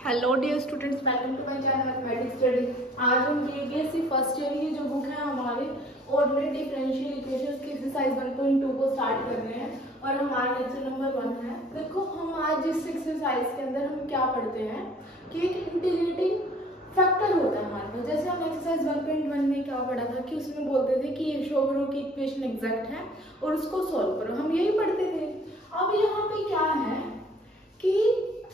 Hello dear students, welcome to my channel mathematics study. आज हम BSc first year की जो बुक है हमारे ऑर्डिनरी डिफरेंशियल इक्वेशंस की एक्सरसाइज 1.2 को स्टार्ट कर रहे हैं और हमारा लेक्चर नंबर 1 है। देखो, हम आज इस एक्सरसाइज के अंदर हम क्या पढ़ते हैं कि एक इंटीग्रेटिंग फैक्टर होता है हमारे पास। जैसे हम एक्सरसाइज 1.1 में क्या पढ़ा था कि उसमें बोलते थे कि ये शो करो कि इक्वेशन एग्जैक्ट है और उसको सॉल्व करो, हम यही पढ़ते थे। अब यहाँ पे क्या है कि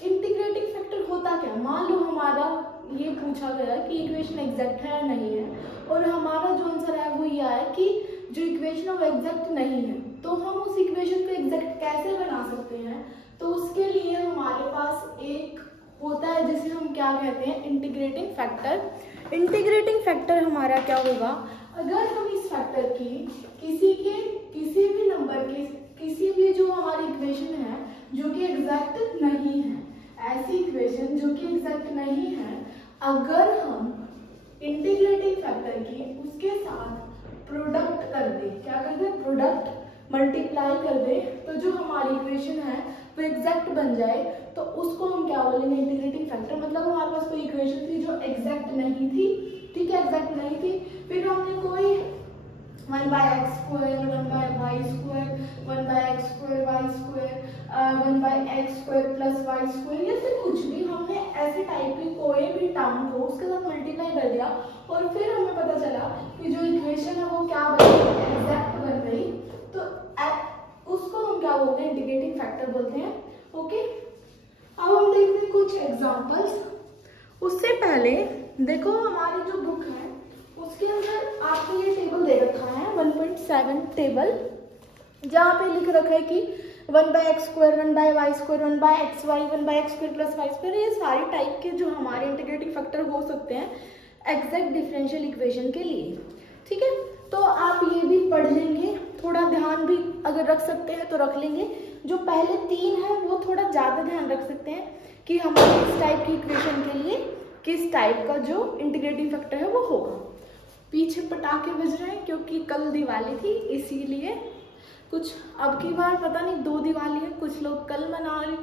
इंटीग्रेटिंग फैक्टर होता क्या। मान लो हमारा ये पूछा गया कि इक्वेशन एग्जैक्ट है या नहीं है और हमारा जो आंसर है वो ये आया कि जो इक्वेशन है वो एग्जैक्ट नहीं है, तो हम उस इक्वेशन को एग्जैक्ट कैसे बना सकते हैं। तो उसके लिए हमारे पास एक होता है जिसे हम क्या कहते हैं, इंटीग्रेटिंग फैक्टर। इंटीग्रेटिंग फैक्टर हमारा क्या होगा, अगर हम इस फैक्टर की किसी भी नंबर की किसी भी जो हमारी इक्वेशन है जो कि एग्जैक्ट नहीं है, ऐसी इक्वेशन जो कि एग्जैक्ट नहीं है, अगर हम इंटीग्रेटिंग फैक्टर की उसके साथ प्रोडक्ट कर दे, क्या कर दे, प्रोडक्ट मल्टीप्लाई कर दे, तो जो हमारी इक्वेशन है वो एग्जैक्ट बन जाए, तो उसको हम क्या बोलेंगे, इंटीग्रेटिंग फैक्टर। मतलब हमारे पास कोई इक्वेशन थी जो एग्जैक्ट नहीं थी, ठीक है, एग्जैक्ट नहीं थी, फिर हमने कोई 1/x², 1/y², 1/x², y², 1/x² + y² या फिर कुछ भी, हमने ऐसे टाइप की कोई भी टर्म को उसके साथ मल्टीप्लाई कर दिया और फिर हमें पता चला कि जो इक्वेशन है वो क्या बन गई, एग्जैक्ट बन गई, तो उसको हम क्या बोलते हैं, इंटीग्रेटिंग फैक्टर बोलते हैं। ओके, अब हम देखते हैं कुछ एग्जांपल्स। उससे पहले देखो, हमारी जो बुक है उसके अंदर आपको ये टेबल दे रखा है 1.7 टेबल, जहाँ पे लिख रखा है कि 1/x², 1/y², 1/xy, 1/x² + y², ये सारे टाइप के जो हमारे इंटीग्रेटिंग फैक्टर हो सकते हैं एग्जैक्ट डिफरेंशियल इक्वेशन के लिए, ठीक है। तो आप ये भी पढ़ लेंगे, थोड़ा ध्यान भी अगर रख सकते हैं तो रख लेंगे। जो पहले 3 है वो थोड़ा ज़्यादा ध्यान रख सकते हैं कि हमारे इस टाइप की इक्वेशन के लिए किस टाइप का जो इंटीग्रेटिंग फैक्टर है वो होगा। पीछे पटाखे बज रहे हैं क्योंकि कल दिवाली थी, इसीलिए कुछ अब की बार पता नहीं 2 दिवाली है, कुछ लोग कल मना रहे,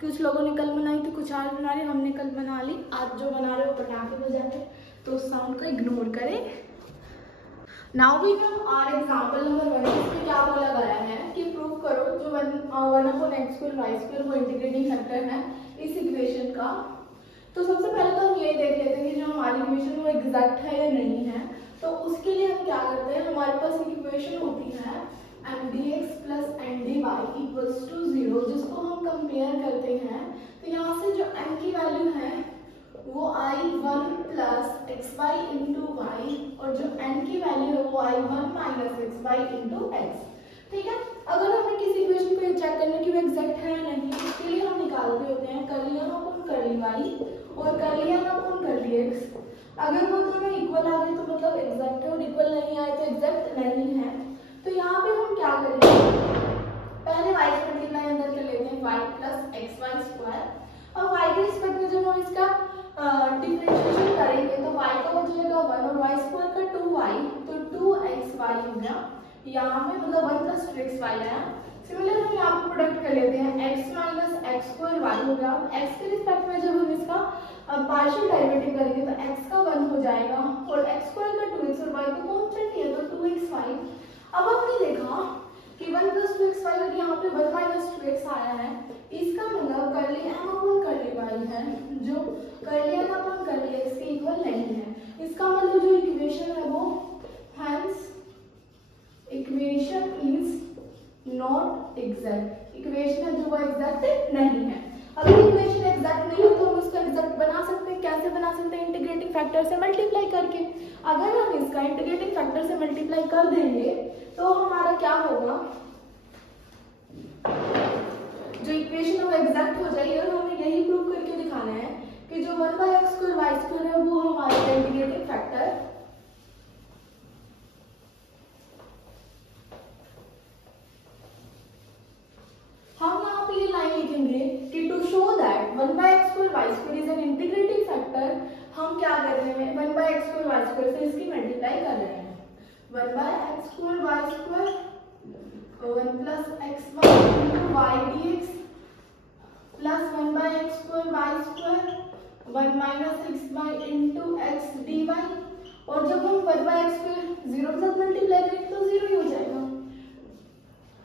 कुछ लोगों ने कल मनाई तो कुछ आज मना रहे, हमने कल मना ली। आज जो मना रहे हो पटाखे बजा रहे, तो उस साउंड को इग्नोर करें। Now we have our example number 1। इसमें क्या बोला गया है कि प्रूव करो जो 1/x² y² वो इंटीग्रेटिंग फैक्टर है इस इक्वेशन का। तो सबसे पहले तो हम ये देख लेते हैं कि जो हमारी इक्वेशन वो एग्जैक्ट है या नहीं है। तो उसके लिए हम क्या करते हैं, हमारे पास एक इक्वेशन होती है mdx + ndy = 0, जिसको हम कंपेयर करते हैं। तो यहाँ से जो m की वैल्यू है वो i1 + xy × y और जो n की वैल्यू है वो i1 - xy × x, ठीक है। अगर हमें किसी इक्वेशन को चेक करना कि वो एग्जैक्ट है या नहीं, इसके लिए हम निकालते होते हैं कर्ली y और कर्ली x। अगर वो दोनों इक्वल आ गए तो मतलब एग्जैक्ट है और इक्वल नहीं आए तो एग्जैक्ट नहीं है। तो यहाँ पे हम क्या करेंगे, पहले y से मल्टीप्लाई अंदर कर लेते हैं, y + xy²। और y के रिस्पेक्ट में जब हम इसका डिफरेंशिएशन करेंगे तो y का हो जाएगा 1 और y² का 2y, तो 2xy हो गया यहाँ पे, मतलब 1 + 2xy आया। सिमिलर हम यहाँ पे प्रोडक्ट कर लेते हैं, x - x² y हो गया। x के रिस्पेक्ट में जब हम इसका पार्शियल डेरिवेटिव करेंगे तो x का 1 हो जाएगा और x² का 2x और y तो कांस्टेंट ही है तो 2xy। अब हमने देखा कि 1 + 2xy और यहाँ पे 1 - 2x आया है, इसका मतलब कर्ली m/कर्ली y है, जो कर्ली m/कर्ली x के इक्वल नहीं है। इसका मतलब जो इक्वेशन है वो hence equation is not exact, equation है जो वो एग्जैक्ट नहीं है। अगर इक्वेशन एग्जैक्ट नहीं हो तो हम उसको एग्जैक्ट बना सकते हैं। कैसे बना सकते हैं, इंटीग्रेटिंग फैक्टर से मल्टीप्लाई करके। अगर हम इसका इंटीग्रेटिंग फैक्टर से मल्टीप्लाई कर देंगे तो हमारा क्या होगा, जो इक्वेशन है वो एग्जैक्ट हो जाएगी और हमें यही प्रूव करके दिखाना है कि जो 1/x² y² है वो हमारा इंटीग्रेटिंग फैक्टर कि to show that 1/x² y² is an integrating factor. हम क्या कर रहे हैं, 1/x² y² से इसकी मल्टीप्लाई कर रहे हैं, 1/x² y² 1 + xy × y dx + 1/x² y² 1 minus x by into x d y, और जब हम 1 बाई एक्स को 0 के साथ मल्टीप्लाई करेंगे तो 0 ही हो जाएगा।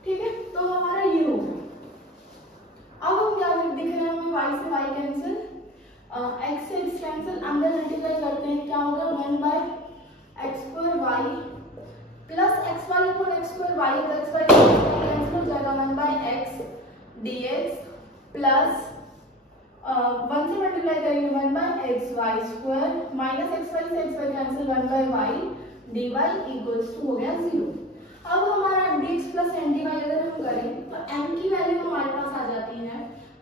ठीक है, तो हमारा ये हो गया। अब हम क्या दिख रहे हैं, हमें y से y कैंसिल, x से x कैंसिल, अंदर मल्टीप्लाई करते हैं, क्या होगा 1 by x square y plus x y upon x square y, तो एक्स वाई कैंसिल हो जाएगा 1 by x d x plus 1 से मल्टीप्लाई करेंगे 1 by x y square minus x y से x Y cancel 1 by y d y equals to हो गया 0। अब हमारा dx plus N D Y अगर हम करें तो m की वैल्यू हमारे पास आ जाती है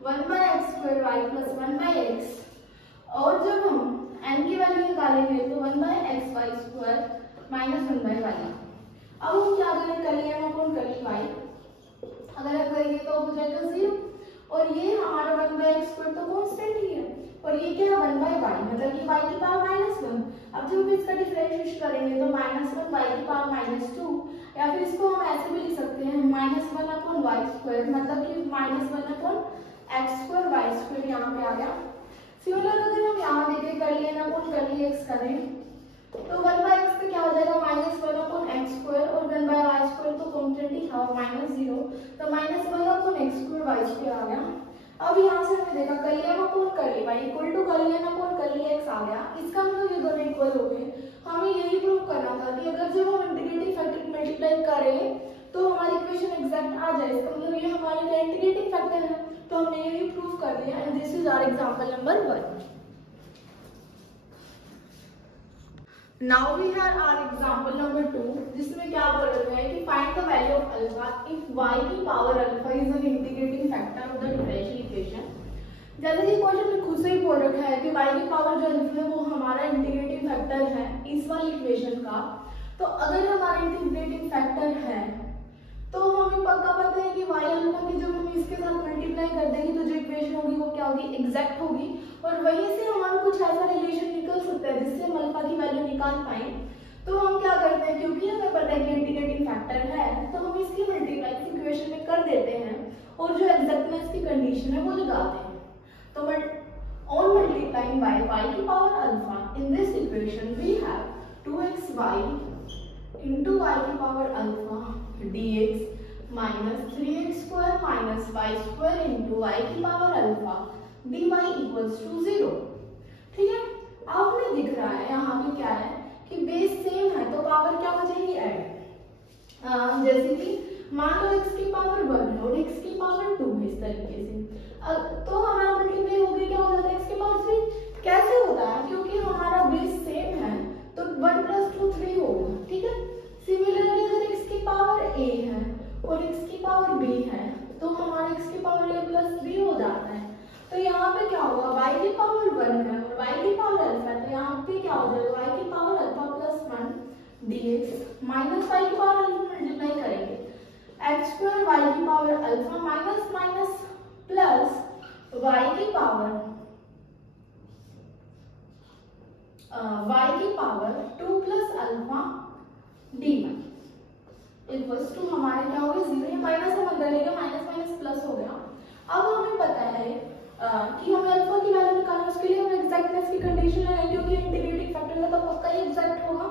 1 by x square y plus 1 by x, और जब हम n की वैल्यू निकालेंगे तो 1 by x y square minus 1 by y. अब हम क्या करें, कर लिया अपॉन कर ली वाई, अगर हम करेंगे तो हो जाएगा 0, और ये हमारा 1 बाय एक्स स्क्वायर तो कांस्टेंट ही है, और ये क्या है 1 बाय वाई, मतलब ये y की पावर -1। अब जब हम इसका डिफरेंशिएट करेंगे तो -1 y की पावर -2, या फिर इसको हम ऐसे भी लिख सकते हैं -1 अपॉन वाई स्क्वायर, मतलब कि -1 upon x square y square यहाँ पे आ गया। सिमिलर अगर हम यहाँ देखें कर लिया अपॉन कर लिया x करें तो 1 बाय x पे क्या हो जाएगा -1 अपॉन एक्स स्क्वायर, और 1 बाय वाई स्क्वायर तो कांस्टेंट ही था -0, तो -1 upon x square y square आ गया। अब यहाँ से हमने देखा कर लिया अपॉन कर ली वाई इक्वल टू कर लिया अपॉन कर लिया x आ गया, इसका मतलब ये दोनों इक्वल हो गए। हमें यही प्रूव करना था कि अगर जब हम इंटीग्रेटिंग फैक्टर मल्टीप्लाई करें तो हमारी इक्वेशन एग्जैक्ट आ जाए, इसका मतलब ये हमारे इंटीग्रेटिंग फैक्टर है, तो हमने यही प्रूव कर दिया, and this is our example number 1। Now we have our example number 2, जिसमें क्या बोल रहा है कि find the value of alpha if y की power alpha is an integrating factor of the differential equation. जैसे कि क्वेश्चन में खुद से ही बोल रखा है कि y की पावर जो अल्फा है वो हमारा इंटीग्रेटिंग फैक्टर है इस वाली इक्वेशन का, तो अगर हमारा इंटीग्रेटिंग फैक्टर है तो हमें पक्का पता है कि y अल्फा की जब हम इसके साथ मल्टीप्लाई कर देंगे तो जो इक्वेशन होगी वो क्या होगी, एग्जैक्ट होगी, और वहीं से हमारा कुछ ऐसा रिलेशन निकल सकता है जिससे हम अल्फा की वैल्यू निकाल पाए। तो हम क्या करते हैं, क्योंकि हमें पता है कि इंटीग्रेटिंग फैक्टर है तो हम इसकी मल्टीप्लाई इक्वेशन में कर देते हैं और जो एग्जैक्टनेस की कंडीशन है वो लगाते हैं। तो on multiplying by y की power alpha in this equation we have 2xy into y की power alpha dx minus 3x square minus y square into y की power alpha dy equals to 0। ठीक है, अब हमें दिख रहा है यहाँ पे क्या है कि बेस सेम है तो पावर क्या हो जाएगी ऐड, जैसे कि मान लो x की पावर 1 है और x की पावर 2 है, इस तरीके से तो हमारा मल्टीप्लाई हो गया क्या हो जाता है x की पावर 3। कैसे होता है, क्योंकि हमारा बेस सेम है तो 1 + 2 3 होगा। ठीक है, सिमिलरली अगर x की पावर a है और x की पावर b है तो हमारा x की पावर a + 3 हो जाता है। तो यहाँ पे क्या होगा, y की पावर 1 है और y की पावर अल्फा, तो यहाँ पे क्या हो जाएगा y की power alpha + 1 dx minus y की पावर अल्फा मल्टीप्लाई करेंगे x स्क्वायर y की power alpha minus minus plus y की power 2 + alpha dy equals to हमारे क्या हो गया 0, ये माइनस हम अंदर लेंगे माइनस माइनस प्लस हो गया। अब हमें पता है कि हमें अल्फा की वैल्यू निकालना, उसके लिए हमें एग्जैक्टनेस की कंडीशन है क्योंकि इंटीग्रेटिंग फैक्टर है तो पक्का ही एग्जैक्ट होगा।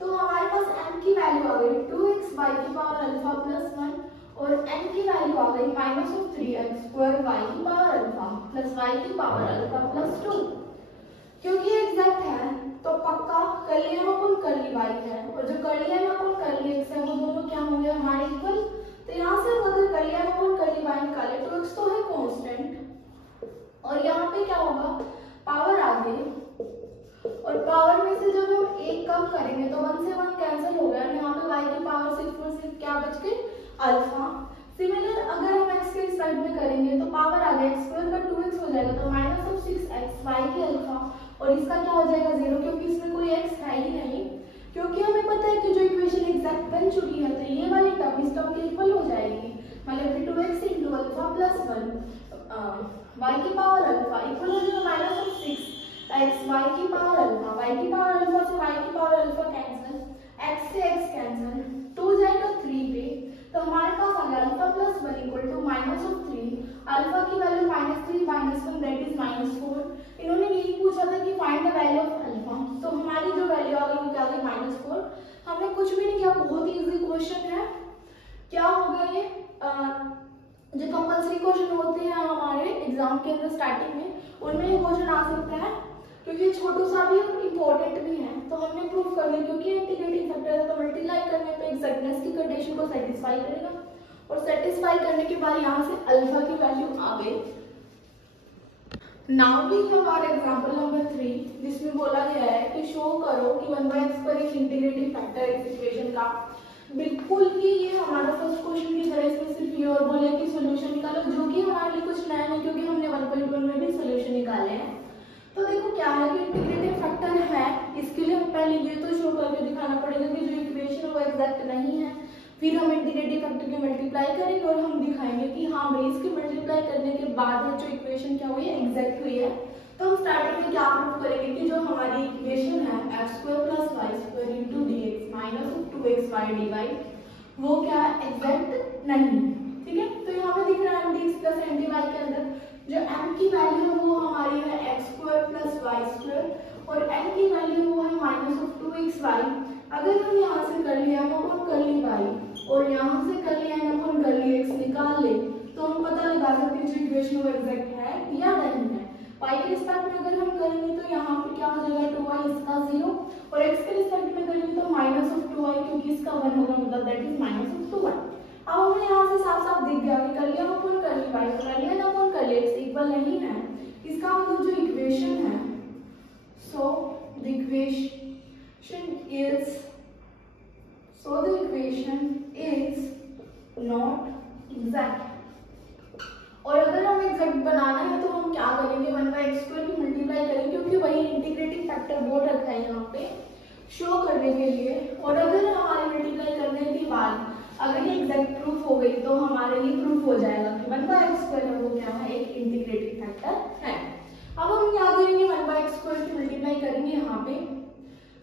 तो हमारे पास m की वैल्यू आ गई 2xy की पावर अल्फा + 1 और n की वैल्यू आ गई -3x स्क्वायर y की पावर अल्फा प्लस y की पावर अल्फा + 2। क्योंकि एग्जैक्ट है तो पक्का कर लिया अपन कर ली y है और जो कर लिया अपन कर ली x है वो दोनों क्या होंगे हमारे इक्वल। तो यहाँ से अगर कर लिया अपन कर ली y निकाले तो x तो है कांस्टेंट और यहाँ पे क्या होगा पावर आ गई और पावर में से जब हम एक कम करेंगे तो 1 से 1 कैंसिल हो गया, यहाँ पे y की पावर सिर्फ और सिर्फ क्या बच गई अल्फा। सिमिलर अगर हम x के साइड में करेंगे तो पावर आ गया x स्क्वायर का 2x हो जाएगा तो -6x y की अल्फा और इसका क्या हो जाएगा 0 क्योंकि इसमें कोई x है ही नहीं। क्योंकि हमें पता है कि जो इक्वेशन एग्जैक्ट बन चुकी है तो ये वाली टर्म इस टर्म के इक्वल हो जाएगी, मतलब कि 2x × अल्फा + 1 y की पावर अल्फा इक्वल हो जाएगा -6x y की पावर अल्फा, y की पावर अल्फा से y की पावर अल्फा कैंसिल, x से x कैंसिल, 2 जाएगा 3 पे तो हमारे पास आ गया अल्फा + 1 = -3, अल्फा की वैल्यू -3 - 1 दैट इज -4। इन्होंने यही पूछा था कि find the value of alpha, तो हमारी जो वैल्यू आ गई वो क्या गई -4। हमने कुछ भी नहीं किया, बहुत ही इजी क्वेश्चन है। क्या होगा ये जो कंपल्सरी क्वेश्चन होते हैं हमारे एग्जाम के अंदर स्टार्टिंग में, उनमें ये क्वेश्चन आ सकता है क्योंकि छोटू सा भी और इम्पोर्टेंट भी है। तो हमने प्रूव कर दिया क्योंकि इंटीग्रेटिंग फैक्टर है तो मल्टीप्लाई करने पे एग्जैक्टनेस की कंडीशन को सेटिस्फाई करेगा, और सेटिस्फाई करने के बाद यहाँ से अल्फा की वैल्यू आ गई। Now we have our example number 3, जिसमें बोला गया है कि शो करो कि 1/x पर एक इंटीग्रेटिंग फैक्टर इस इक्वेशन का। बिल्कुल ही ये हमारा फर्स्ट क्वेश्चन की तरह, इसमें सिर्फ ये और बोले कि सॉल्यूशन निकालो, जो कि हमारे लिए कुछ नया नहीं क्योंकि हमने 1.1 में भी सॉल्यूशन निकाले हैं। तो देखो क्या है कि इंटीग्रेटिंग फैक्टर है, इसके लिए हम पहले ये तो शो करके दिखाना पड़ेगा कि जो इक्वेशन है वो एग्जैक्ट नहीं है। फिर हम इंटीग्रेटिंग फैक्टर की मल्टीप्लाई करेंगे और हम दिखाएंगे कि हाँ भाई इसकी मल्टीप्लाई करने के बाद है जो इक्वेशन क्या हुई है, एग्जैक्ट हुई है। तो हम स्टार्टिंग में क्या प्रूव करेंगे कि जो हमारी इक्वेशन है x² + y² × dx - 2xy dy वो क्या है, एग्जैक्ट नहीं। ठीक है, तो यहाँ पे दिख रहा है mdx + ndy के अंदर जो m की वैल्यू है वो हमारी है x² + y² और n की वैल्यू वो है -2xy। अगर हम यहाँ से कर लिया n कर ली y और यहाँ से कर लिया n कर ली x निकाल ले, तो हम पता लगा सकते हैं जो इक्वेशन वो एग्जैक्ट है या नहीं है। y के रिस्पेक्ट में अगर हम करेंगे तो यहाँ पे क्या हो जाएगा 2y, इसका 0, और x के रिस्पेक्ट में करेंगे तो -2y क्योंकि इसका 1 होगा, मतलब दैट इज -2y। अब हमें यहाँ से साफ साफ दिख गया कि कर लिया अपन कर ली y, कर लिया ना अपन कर लिया x इक्वल नहीं है। इसका मतलब जो इक्वेशन है, so the equation is not exact. और अगर हम एग्जैक्ट बनाना है तो हम क्या करेंगे, 1/x² की मल्टीप्लाई करेंगे क्योंकि वही इंटीग्रेटिंग फैक्टर बोल रखा है यहाँ पे शो करने के लिए। और अगर हमारी मल्टीप्लाई करने के बाद अगर ये एग्जैक्ट प्रूफ हो गई तो हमारे लिए प्रूफ हो जाएगा कि 1/x² है वो क्या है, एक इंटीग्रेटिंग फैक्टर है। अब हम क्या करेंगे, 1/x² की मल्टीप्लाई करेंगे यहाँ पे।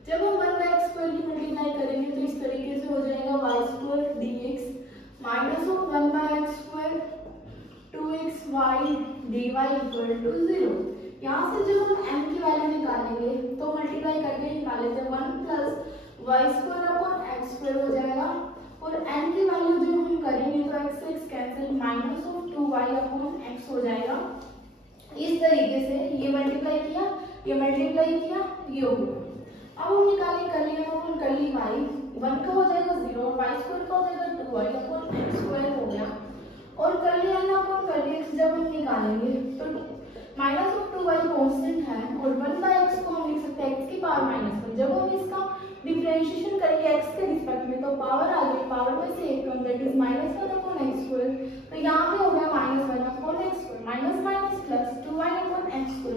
जब हम 1/x² की मल्टीप्लाई करेंगे तो इस तरीके से हो जाएगा y² dx - 1/x² 2xy dy = 0। यहाँ से जब हम m की वैल्यू निकालेंगे तो मल्टीप्लाई करके निकाले थे 1 + y² हो जाएगा, और n की वैल्यू जब हम करेंगे तो x से x कैंसिल -2y/x हो जाएगा। इस तरीके से ये मल्टीप्लाई किया, ये मल्टीप्लाई किया, ये हो गया। अब हम निकालें कर लिया अपन कर ली y, 1 का हो जाएगा 0 और y² का हो जाएगा 2y/x² हो गया, और कर लिया ना अपन कर लिया x जब हम निकालेंगे तो -2y कांस्टेंट है और 1/x को हम लिख सकते हैं x की पावर -1। जब हम इसका डिफरेंशिएशन करेंगे x के रिस्पेक्ट में तो पावर आ गई, पावर में से एक कम दैट इज -1/x²। तो यहाँ पे हो गया -1/x², माइनस प्लस 2y/x²।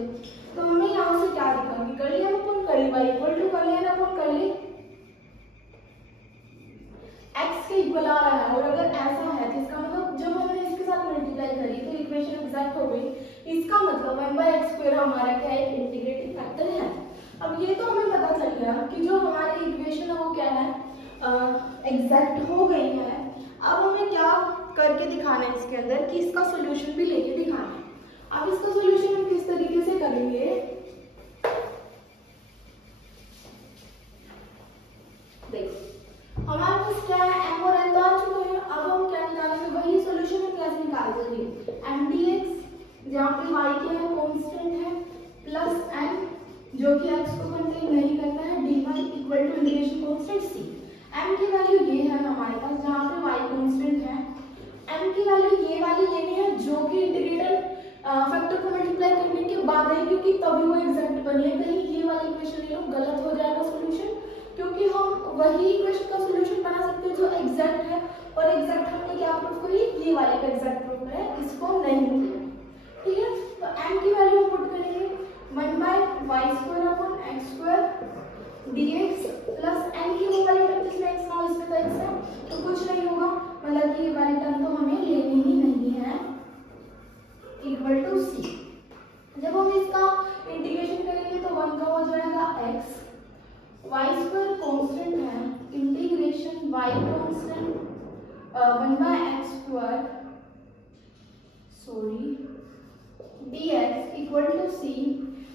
तो हमें यहाँ से क्या दिखा कि कर लिया अपन कर ली y इक्वल टू कर लिया ना अपन कर ली x के इक्वल आ रहा है। और अगर ऐसा है तो इसका मतलब जब हमने इसके साथ मल्टीप्लाई करी तो इक्वेशन एग्जैक्ट हो गई। इसका मतलब 1/x² हमारा क्या है, इंटीग्रेटिंग फैक्टर है। अब ये तो हमें पता चल गया कि जो हमारी इक्वेशन है वो क्या है, एग्जैक्ट हो गई है। अब हमें क्या करके दिखाना है इसके अंदर कि इसका सॉल्यूशन भी लेके दिखाना है। अब इसका सॉल्यूशन हम किस तरीके से करेंगे, देखो हमारे पास क्या है m और n तो आ चुके हैं। अब हम क्या निकालेंगे, वही सॉल्यूशन हम कैसे निकाल देंगे, mdx जहाँ पे y क्या है कांस्टेंट है प्लस n जो कि x को कंटेन नहीं करता है dy equal to integration constant c। m की वैल्यू ये है हमारे पास जहाँ पे y कांस्टेंट है, m की वैल्यू ये वाली लेनी है जो कि इंटीग्रेटर फैक्टर को मल्टीप्लाई करने के बाद है क्योंकि तभी वो एग्जैक्ट बनी है। कहीं ये वाली इक्वेशन ले लो गलत हो जाएगा सॉल्यूशन, क्योंकि हम वही इक्वेशन का सॉल्यूशन बना सकते हैं जो एग्जैक्ट है। और एग्जैक्ट हमने क्या प्रूफ करी, ये वाले का एग्जैक्ट प्रूफ है, इसको नहीं किया। ठीक है, तो m की वैल्यू हम पुट करेंगे 1/y² dx प्लस n की वो वाली टर्म जिसमें x ना हो इसमें तो x है तो कुछ नहीं होगा, मतलब कि ये वाली टर्म तो हमें लेनी ही नहीं है, इक्वल टू c। जब हम इसका इंटीग्रेशन करेंगे तो 1 का हो जाएगा x, y² कांस्टेंट है, integration y constant 1/x² dx equal to c।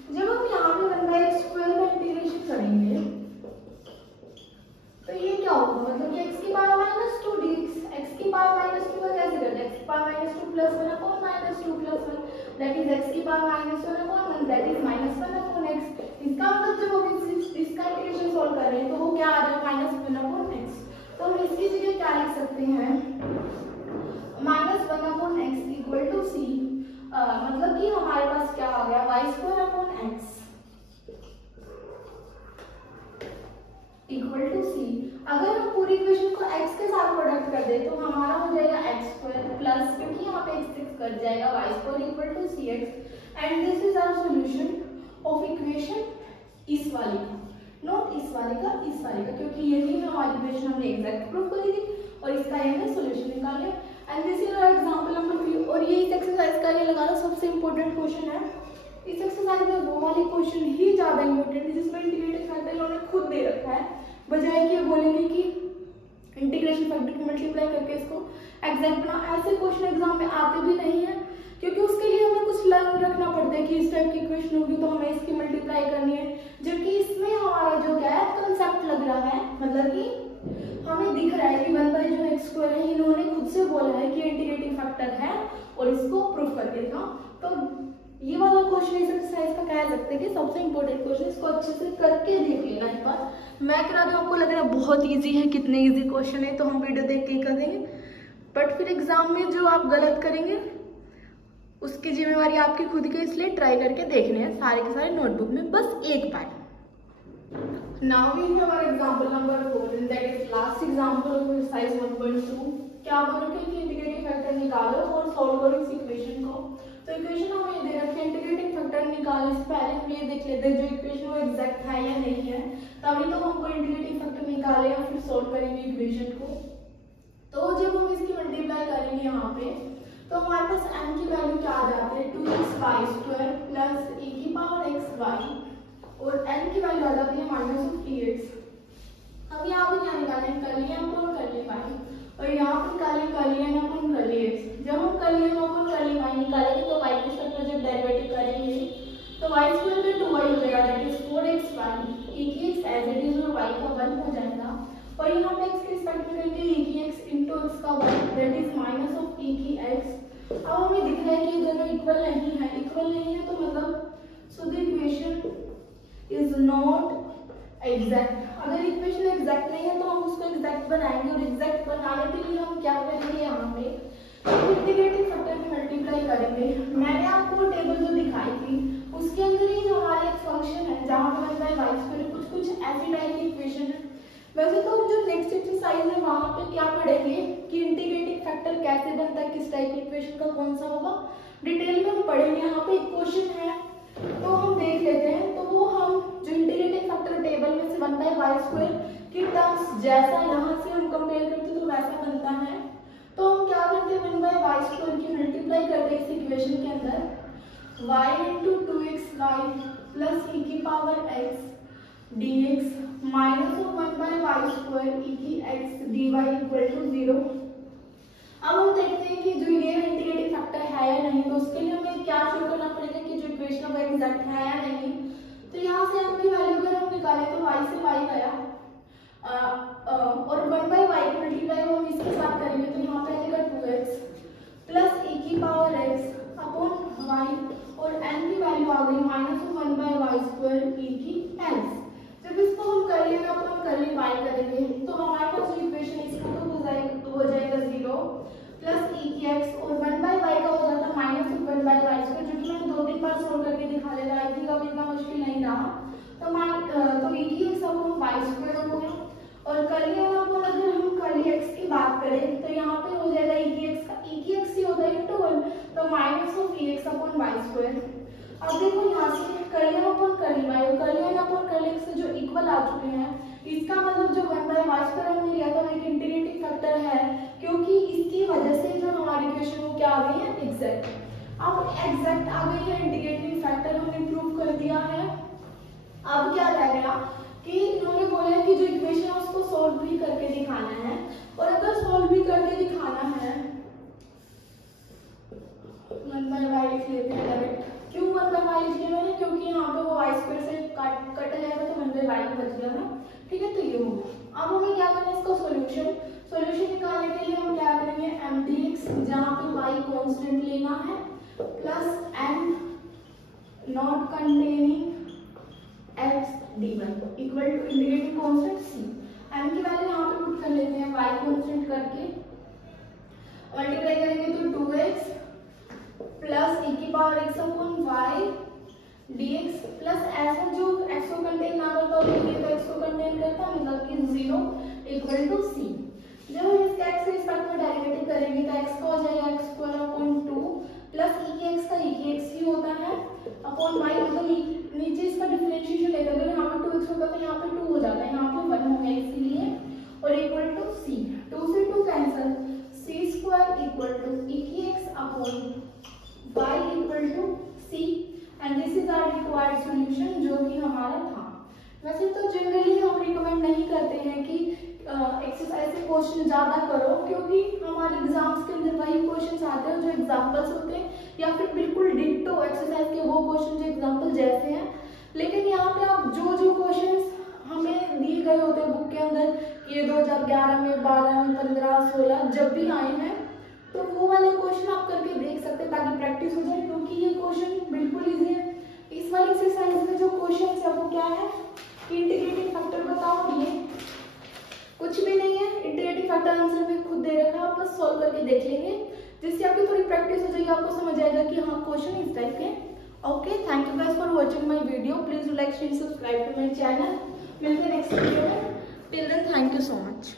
जब हम यहाँ इसकी जगह क्या लिख सकते हैं, -1/x इक्वल टू सी, मतलब कि हमारे पास क्या आ गया, y² इक्वल टू सी। अगर हम पूरी इक्वेशन को x के साथ प्रोडक्ट कर दे तो हमारा हो जाएगा x² प्लस, क्योंकि यहाँ पे x कट जाएगा, y² equal to cx। And this is our solution of equation इस वाली का, नॉट इस वाले का, इस वाले का, क्योंकि यही हमारी इक्वेशन हमने एग्जैक्ट प्रूफ करी थी और इसका ये हमने सॉल्यूशन निकाल लिया। And this is our example number 3। और ये इस एक्सरसाइज का ये लगाना सबसे इंपॉर्टेंट क्वेश्चन है। इस एक्सरसाइज में वो वाले क्वेश्चन ही ज्यादा इंपॉर्टेंट है जिसमें इंटीग्रेटिंग फैक्टर इन्होंने खुद दे रखा है, बजाय कि बोलेंगे कि इंटीग्रेशन फैक्टर को मल्टीप्लाई करके इसको एग्जैक्ट बना। ऐसे क्वेश्चन एग्जाम में आते भी नहीं है, क्योंकि उसके लिए हमें कुछ लर्न रखना पड़ता है कि इस टाइप की इक्वेशन होगी तो हमें इसकी मल्टीप्लाई करनी है, जबकि इसमें हमारा जो क्या है कंसेप्ट लग रहा है, मतलब कि हमें दिख रहा है कि 1/x² है, इन्होंने खुद से बोला है कि इंटीग्रेटिंग फैक्टर है और इसको प्रूफ करके दिखाओ। तो ये वाला क्वेश्चन इस एक्सरसाइज का कह सकते हैं कि सबसे इंपॉर्टेंट क्वेश्चन, इसको अच्छे से करके देख लेना एक बार। मैं करा दूं, आपको लग रहा है बहुत इजी है, कितने इजी क्वेश्चन है, तो हम वीडियो देख के ही कर देंगे, बट फिर एग्जाम में जो आप गलत करेंगे उसकी जिम्मेवारी आपकी खुद की, इसलिए ट्राई करके देखने हैं सारे के सारे नोटबुक में बस एक part. Now we have our example number 4 and that is last example of exercise number 2। क्या बोलोगे कि इंटीग्रेटिंग फैक्टर निकालो और सॉल्व करो इस इक्वेशन को। तो इक्वेशन हमें दे रखी है, इंटीग्रेटिंग फैक्टर निकालने से पहले हम ये देख लेते हैं जो इक्वेशन वो एग्जैक्ट है या नहीं है, तभी तो हमको इंटीग्रेटिंग फैक्टर निकाले या फिर सॉल्व करेंगे इक्वेशन को। तो जब हम इसकी मल्टीप्लाई करेंगे यहाँ पे, तो हमारे पास m की वैल्यू क्या आ जाती है, 2xy² प्लस e⁻xy, और n की वैल्यू आ जाती है -3x। हम यहाँ पे क्या निकालें, कर लिया अपन कर लिया y, और यहाँ पे निकालें कर लिया अपन कर लिया x। जब हम कर लिया अपन कर लिया y निकालेंगे तो y के साथ में जब डेरिवेटिव करेंगे तो y² पे 2y हो जाएगा, दैट इज 4xy, e की x एज इट इज और y का 1 हो जाएगा, और यहाँ पे x के रिस्पेक्ट में करेंगे e की x इनटू x का 1, that is minus of e की x। अब हमें दिख रहा है कि ये दोनों इक्वल नहीं है, इक्वल नहीं है तो मतलब so the equation is not exact. अगर इक्वेशन एग्जैक्ट नहीं है तो हम उसको एग्जैक्ट बनाएंगे, और एग्जैक्ट बनाने के लिए हम क्या करेंगे, यहाँ पे इंटीग्रेटिंग फैक्टर में मल्टीप्लाई करेंगे। मैंने आपको टेबल जो दिखाई थी उसके अंदर ही हमारा एक फंक्शन है जहाँ पे 1/y² कुछ ऐसी टाइप की इक्वेशन है। वैसे तो जो नेक्स्ट एक्सरसाइज है वहां पे क्या पढ़ेंगे कि इंटीग्रेटिंग फैक्टर कैसे बनता है, किस टाइप की इक्वेशन का कौन सा होगा, डिटेल में हम पढ़ेंगे। यहाँ पे एक क्वेश्चन है तो हम देख लेते हैं। तो वो हम जो इंटीग्रेटिंग फैक्टर टेबल में से बनता है y² की टर्म्स जैसा यहाँ से हम कंपेयर करते हैं तो वैसा बनता है। तो हम क्या करते हैं, 1/y² की मल्टीप्लाई करते हैं इस इक्वेशन के अंदर, y × 2xy plus e⁻x dx minus of 1/y² e की x dy इक्वल टू 0। अब हम देखते हैं कि जो ये इंटीग्रेटिंग फैक्टर है या नहीं, तो उसके लिए हमें क्या शो करना पड़ेगा कि जो इक्वेशन है एग्जैक्ट है या नहीं। तो यहाँ से m की वैल्यू अगर हम निकालें तो y से y गया, और 1/y की मल्टीप्लाई हम इसके साथ करेंगे तो यहाँ पे आएगा 2x plus e⁻x upon y, और n की वैल्यू आ गई माइनस ऑफ 1/y² e की x। जब इसको हम कर लेंगे अपन कर ले y करेंगे तो हमारे पास जो इक्वेशन इसका तो हो जाएगा 0 प्लस e की x, और 1/y का हो जाता है माइनस ऑफ 1/y², जो कि मैंने 2-3 बार सोल्व करके दिखा लेगा, आई थिंक अब इतना मुश्किल नहीं रहा। तो e की x अपॉन y² हो गया, और कर लिया अपन अगर हम कर लिया x की बात करें तो यहाँ पे हो जाएगा e की x का e की x ही होता है इनटू 1, तो minus of ex upon y²। अब देखो यहाँ से कर लिया अपन कर लिया y, कर लिया अपन कर लिया से जो इक्वल आ चुके हैं, इसका मतलब जो 1/y² हमने लिया था एक इंटीग्रेटिंग फैक्टर है, क्योंकि इसकी वजह से जो हमारी इक्वेशन वो क्या आ गई है एग्जैक्ट। अब एग्जैक्ट आ गई है इंटीग्रेटिंग फैक्टर हमने प्रूव कर दिया है। अब क्या रह गया कि इन्होंने बोला है कि जो इक्वेशन है उसको सॉल्व भी करके दिखाना है, और अगर सॉल्व भी करके दिखाना है 1/y लिख लेते हैं डायरेक्ट। क्यों 1/y लिख लिया मैंने, क्योंकि यहाँ पे वो y² से कट जाएगा तो 1/y बच गया ना, ठीक है। तो ये हो गया। अब हमें क्या करना है इसका सॉल्यूशन निकालने के लिए हम क्या करेंगे, m dx जहाँ पे y कांस्टेंट लेना है plus m not containing x dy equal to integrating constant c। m की वैल्यू यहाँ पे पुट कर लेते हैं y कॉन्स्टेंट करके, मल्टीप्लाई करेंगे तो 2x प्लस e की पावर x अपॉन y dx प्लस ऐसा जो x को कंटेन ना करता हो ये तो x को कंटेन करता है, मतलब कि 0 इक्वल टू c। जब हम इसका x के रिस्पेक्ट में डेरिवेटिव करेंगे तो x का हो जाएगा x square upon 2 plus e के x का e के x ही होता है अपॉन y, मतलब नीचे इसका डिफरेंशिएशन लेते हैं, अगर यहाँ पे 2x होता तो यहाँ पे 2 हो जाता है, यहाँ पे 1 हो गया इसीलिए, और इक्वल टू c, 2 से 2 cancel, c square equal to e की x अपॉन y equal to c and this is our required solution जो कि हमारा था। वैसे तो जनरली हम रिकमेंड नहीं करते हैं कि एक्सरसाइज से क्वेश्चन ज़्यादा करो, क्योंकि हमारे एग्जाम्स के अंदर वही क्वेश्चन आते हैं जो एग्जाम्पल्स होते हैं या फिर बिल्कुल डिट्टो एक्सरसाइज के वो क्वेश्चन जो एग्जाम्पल जैसे हैं। लेकिन यहाँ पे आप जो जो क्वेश्चन हमें दिए गए होते हैं बुक के अंदर, ये 2011 में 12 में 15 16 जब भी आए हैं, तो वो वाले क्वेश्चन आप करके देख सकते हैं ताकि प्रैक्टिस हो जाए, क्योंकि ये क्वेश्चन बिल्कुल ईजी है। इस वाली एक्सरसाइज में जो क्वेश्चन है वो क्या है, इंटीग्रेटिंग फैक्टर बताओ, ये कुछ भी नहीं है, इंटीग्रेटिंग फैक्टर आंसर में खुद दे रखा है, आप बस सॉल्व करके देख लेंगे, जिससे आपकी थोड़ी प्रैक्टिस हो जाएगी, आपको समझ आएगा कि हाँ क्वेश्चन इस टाइप के। Okay, thank you guys for watching my video, please like share subscribe to my channel, मिलते हैं नेक्स्ट वीडियो में, till then thank you so much.